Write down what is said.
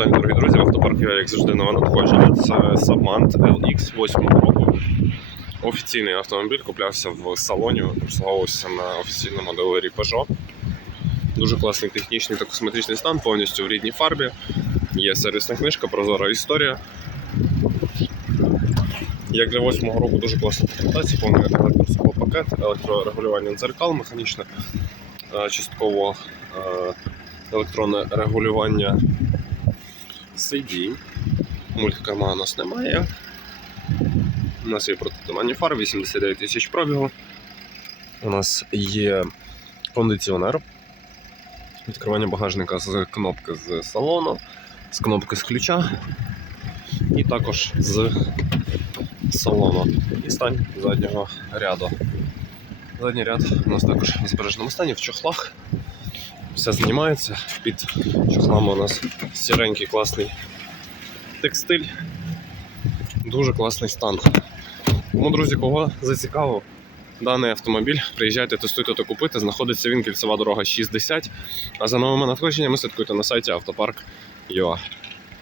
вітання, дорогі друзі. В автопарк я, як завжди, нове надходження. Це Samant LX 8 року. Офіційний автомобіль куплявся в салоні, обслуговувався на офіційному делері Peugeot. Дуже класний технічний та косметичний стан, повністю в рідній фарбі. Є сервісна книжка, прозора історія. Як для 8 року дуже класна комплектація, повний електросклопакет, електрорегулювання дзеркал механічне, е, частково е, електронне регулювання сидінь. Мультикерма у нас немає. У нас є протитуманні фар, 89 тисяч пробігу. У нас є кондиціонер. Відкривання багажника з кнопки з салону, з кнопки з ключа і також з салону. І стань заднього ряду. Задній ряд у нас також в збереженому стані, в чохлах. Все знімається. Під чохлами у нас сіренький класний текстиль. Дуже класний стан. Тому, друзі, кого зацікавив даний автомобіль, приїжджайте, тестуйте та купити. Знаходиться він кільцева дорога 60. А за новими надходженнями слідкуйте на сайті автопарк.ua.